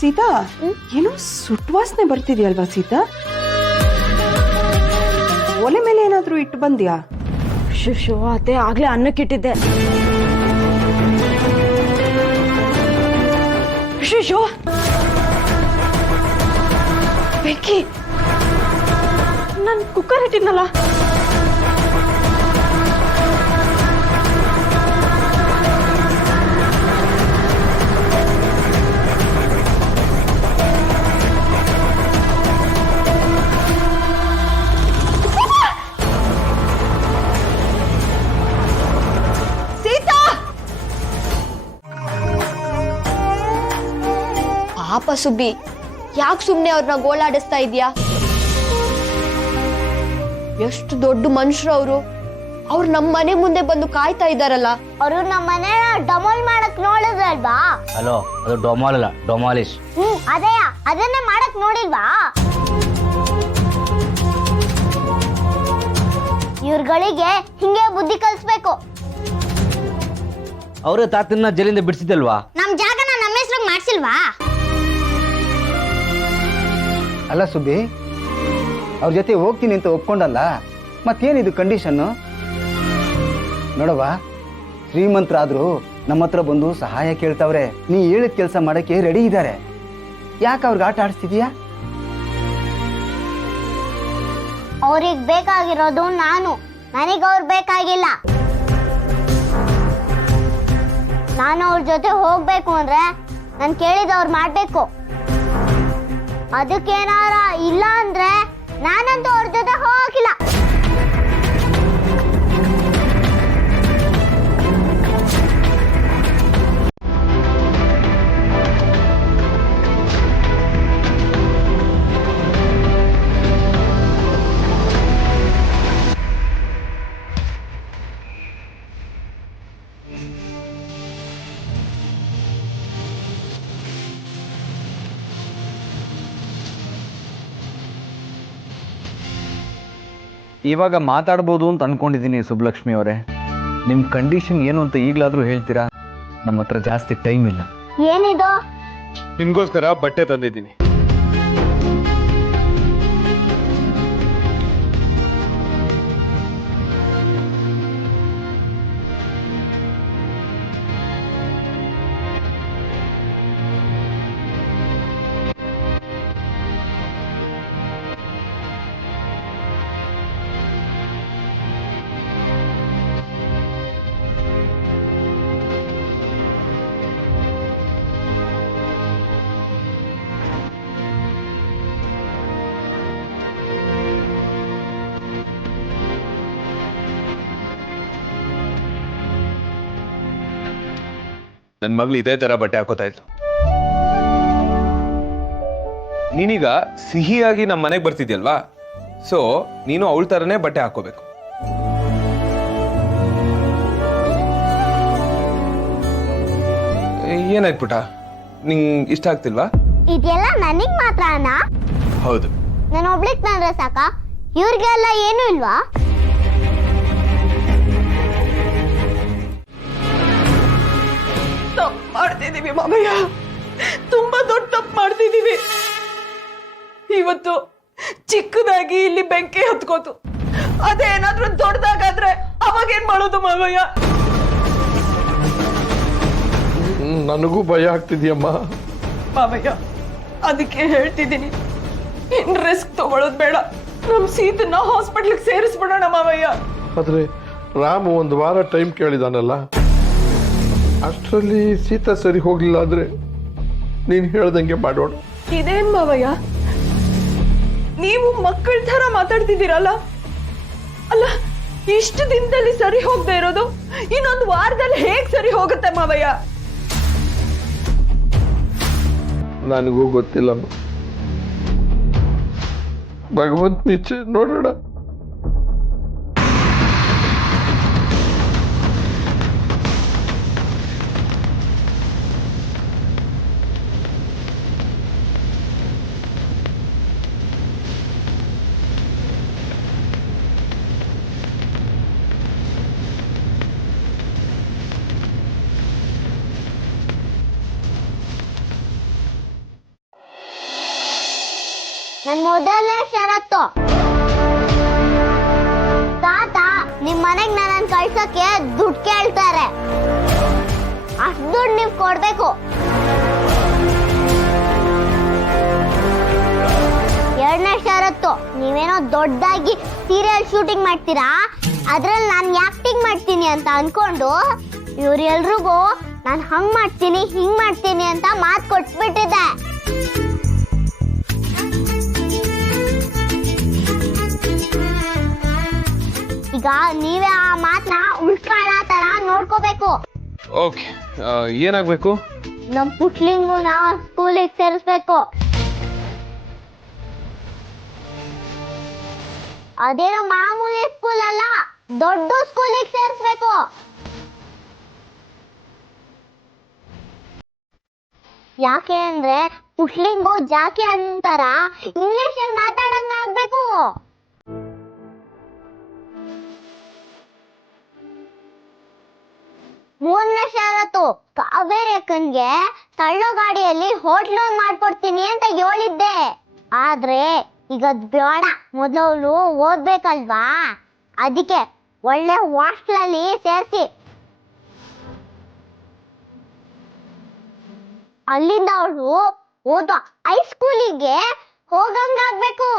ಸೀತಾ ಏನೋ ಸುಟ್ವಾಸನೆ ಬರ್ತಿದ್ಯಲ್ವಾ ಸೀತಾ? ಒಲೆ ಮೇಲೆ ಏನಾದ್ರೂ ಇಟ್ಟು ಬಂದ್ಯಾ? ಶೋ ಅತ್ತೆ ಆಗ್ಲೇ ಅನ್ನಕ್ಕಿಟ್ಟಿದ್ದೆ. ಶೋ ಬೆಂಕಿ, ನಾನು ಕುಕ್ಕರ್ ಇಟ್ಟಿದ್ನಲ್ಲ. ಪಾಪ ಸುಬ್ಬಿ, ಯಾಕೆ ಸುಮ್ನೆ ಅವ್ರನ್ನ ಗೋಳಾಡಿಸ್ತಾ ಇದೀಯಾ? ಎಷ್ಟು ದೊಡ್ಡ ಮನುಷ್ಯರು ಅವರು. ಅವ್ರು ನಮ್ಮ ಮನೆ ಮುಂದೆ ಬಂದು ಕಾಯ್ತಾ ಇದ್ದಾರಲ್ಲ. ಅವರು ನಮ್ಮ ಮನೆ ಡಮಾಲ್ ಮಾಡಕ್ ನೋಡಿದ್ರಲ್ವಾ? ಹಲೋ, ಅದು ಡೊಮಾಲ್ ಅಲ್ಲ, ಡೊಮಾಲಿಶ್. ಅದನ್ನೇ ಮಾಡಕ್ ನೋಡಿಲ್ವಾ? ಇವ್ರುಗಳಿಗೆ ಹಿಂಗೆ ಬುದ್ಧಿ ಕಲಿಸ್ಬೇಕು. ಅವ್ರ ತಾತನ್ನ ಜೈಲಿಂದ ಬಿಡಿಸಿದ್ದಲ್ವಾ? ನಮ್ ಜಾಗನ ನಮ್ಮ ಹೆಸ್ರಿಗೆ ಮಾಡ್ಸಿಲ್ವಾ? ಅಲ್ಲ ಸುಬ್ಬಿ, ಅವ್ರ ಜೊತೆ ಹೋಗ್ತೀನಿ ಅಂತ ಒಪ್ಕೊಂಡಲ್ಲ, ಮತ್ತೇನಿದು ಕಂಡೀಷನ್ನು? ನೋಡವ್ವ, ಶ್ರೀಮಂತರಾದ್ರು ನಮ್ಮ ಹತ್ರ ಬಂದು ಸಹಾಯ ಕೇಳ್ತಾವ್ರೆ. ನೀ ಹೇಳಿದ ಕೆಲಸ ಮಾಡಕ್ಕೆ ರೆಡಿ ಇದ್ದಾರೆ. ಯಾಕೆ ಅವ್ರಿಗೆ ಆಟ ಆಡಿಸ್ತಿದೀಯಾ? ಅವ್ರಿಗೆ ಬೇಕಾಗಿರೋದು ನಾನು, ನನಗೆ ಅವ್ರು ಬೇಕಾಗಿಲ್ಲ. ನಾನು ಅವ್ರ ಜೊತೆ ಹೋಗ್ಬೇಕು ಅಂದ್ರೆ ನಾನು ಕೇಳಿದವ್ರು ಮಾಡ್ಬೇಕು. ಅದಕ್ಕೇನಾರ ಇಲ್ಲ ಅಂದ್ರೆ ನಾನಂತೂ ಅವ್ರ ಜೊತೆ ಹೋಗಿಲ್ಲ. ಇವಾಗ ಮಾತಾಡ್ಬೋದು ಅಂತ ಅನ್ಕೊಂಡಿದ್ದೀನಿ ಸುಬ್ಬಲಕ್ಷ್ಮಿ ಅವರೇ. ನಿಮ್ಮ ಕಂಡೀಷನ್ ಏನು ಅಂತ ಈಗಲಾದರೂ ಹೇಳ್ತೀರಾ? ನಮ್ಮ ಹತ್ರ ಜಾಸ್ತಿ ಟೈಮ್ ಇಲ್ಲ. ಏನಿದು? ನಿನ್ಗೋಸ್ಕರ ಬಟ್ಟೆ ತಂದಿದ್ದೀನಿ. ನನ್ನ ಮಗಳು ಇದೇ ತರ ಬಟ್ಟೆ ಹಾಕೋತಾ ಇದ್ಲು. ನೀನೀಗ ಸಿಹಿಯಾಗಿ ನಮ್ಮ ಮನೆಗೆ ಬರ್ತಿದ್ಯಲ್ವಾ, ಸೊ ನೀನು ಅವಳ ತರನೇ ಬಟ್ಟೆ ಹಾಕೋಬೇಕು. ಏನಾಯ್ತು ಪುಟ, ನಿಂಗೆ ಇಷ್ಟ ಆಗ್ತಿಲ್ವಾ? ಇದೆಲ್ಲ ನನಗ್ ಮಾತ್ರನಾ? ಹೌದು. ನಾನು ಒಬ್ಳಿಕ್ ತಂದ್ರೆ ಸಾಕ? ಇವ್ರಿಗೆಲ್ಲ ಏನು ಇಲ್ವಾ? ಮಾಡ್ತಿದೀವಿ ಮಾಮಯ್ಯ, ತುಂಬಾ ದೊಡ್ಡ ತಪ್ಪು ಮಾಡ್ತಿದೀವಿ. ಇವತ್ತು ಚಿಕ್ಕದಾಗಿ ಇಲ್ಲಿ ಬೆಂಕಿ ಹತ್ಕೋತು, ಅದೇನಾದ್ರೂ ದೊಡ್ಡದಾಗಾದ್ರೆ ಅವಾಗೇನ್ ಮಾಡೋದು ಮಾಮಯ್ಯ? ನನಗೂ ಭಯ ಆಗ್ತಿದ್ಯಮ್ಮ. ಮಾಮಯ್ಯ, ಅದಕ್ಕೆ ಹೇಳ್ತಿದ್ದೀನಿ, ಇನ್ ರಿಸ್ಕ್ ತಗೊಳ್ಳೋದು ಬೇಡ. ನಮ್ ಸೀತನ್ನ ಹಾಸ್ಪಿಟ್ಲಿಗೆ ಸೇರಿಸ್ಬಿಡೋಣ ಮಾಮಯ್ಯ. ಆದ್ರೆ ರಾಮು ಒಂದು ವಾರ ಟೈಮ್ ಕೇಳಿದಾನಲ್ಲ, ಅಷ್ಟರಲ್ಲಿ ಸೀತಾ ಸರಿ ಹೋಗ್ಲಿಲ್ಲ ಅಂದ್ರೆ ನೀನ್ ಹೇಳ್ದಂಗೆ ಮಾಡೋಣ. ಇದೇನ್ ಮಾವಯ್ಯ, ನೀವು ಮಕ್ಕಳ ತರ ಮಾತಾಡ್ತಿದ್ದೀರಲ್ಲ? ಅಲ್ಲ, ಇಷ್ಟು ದಿನದಲ್ಲಿ ಸರಿ ಹೋಗದೆ ಇರೋದು ಇನ್ನೊಂದು ವಾರದಲ್ಲಿ ಹೇಗ್ ಸರಿ ಹೋಗುತ್ತೆ ಮಾವಯ್ಯ? ನನಗೂ ಗೊತ್ತಿಲ್ಲ. ಭಗವಂತ ನಿಚ್ಚೆ ನೋಡೋಣ. ನನ್ ಮೊದಲನೇ ಷರತ್ತು. ತಾತ ನಿಮ್ ಮನೆಗ್ ನನ್ನ ಕಳ್ಸಕ್ಕೆ ದುಡ್ಡು ಕೇಳ್ತಾರೆ. ಅಷ್ಟ್ ದುಡ್ಡು ನೀವ್ ಕೊಡ್ಬೇಕು. ಎರಡನೇ ಷರತ್ತು, ನೀವೇನೋ ದೊಡ್ಡದಾಗಿ ಸೀರಿಯಲ್ ಶೂಟಿಂಗ್ ಮಾಡ್ತೀರಾ, ಅದ್ರಲ್ಲಿ ನಾನು ಆಕ್ಟಿಂಗ್ ಮಾಡ್ತೀನಿ ಅಂತ ಅನ್ಕೊಂಡು ಇವ್ರೆಲ್ರಿಗೂ ನಾನು ಹಂಗ್ ಮಾಡ್ತೀನಿ ಹಿಂಗ್ ಮಾಡ್ತೀನಿ ಅಂತ ಮಾತು ಕೊಟ್ಬಿಟ್ಟಿದ್ದೆ. ಈಗ ನೀವೇ ಆ ಮಾತನ್ನ ಉಳ್ಕೊಳ್ಳೋ ತರ ನೋಡ್ಕೋಬೇಕು. ಓಕೆ, ಏನಾಗ್ಬೇಕು? ನಮ್ ಪುಟ್ಲಿಂಗು ನಾವು ಸ್ಕೂಲಿಗೆ ಸೇರಿಸ್ಬೇಕು. ಅದೇನೋ ಮಾಮೂಲಿ ಸ್ಕೂಲ್ ಅಲ್ಲ, ದೊಡ್ಡ ಸ್ಕೂಲಿಗೆ ಸೇರಿಸ್ಬೇಕು. ಯಾಕೆ ಅಂದ್ರೆ ಪುಟ್ಲಿಂಗು ಜಾಕಿ ಅಂತಾರ ಇಂಗ್ಲಿಷ್ ಅಲ್ಲಿ ಮಾತಾಡಂಗ ಆಗ್ಬೇಕು. ಮೂರನೇ ಷರತ್ತು, ಕಾವೇರಿ ಅಕ್ಕನ್ಗೆ ತಳ್ಳೋ ಗಾಡಿಯಲ್ಲಿ ಹೋಟ್ಲು ಮಾಡ್ಕೊಡ್ತೀನಿ ಅಂತ ಹೇಳಿದ್ದೆ. ಆದ್ರೆ ಈಗ ಅದ್ ಬೇಡ, ಮೊದಲು ಓದ್ಬೇಕಲ್ವಾ, ಅದಕ್ಕೆ ಒಳ್ಳೆ ಹಾಸ್ಟೆಲಲ್ಲಿ ಸೇರಿಸಿ ಅಲ್ಲಿಂದ ಅವಳು ಓದೋ ಹೈಸ್ಕೂಲಿಗೆ ಹೋಗಂಗಾಗ್ಬೇಕು.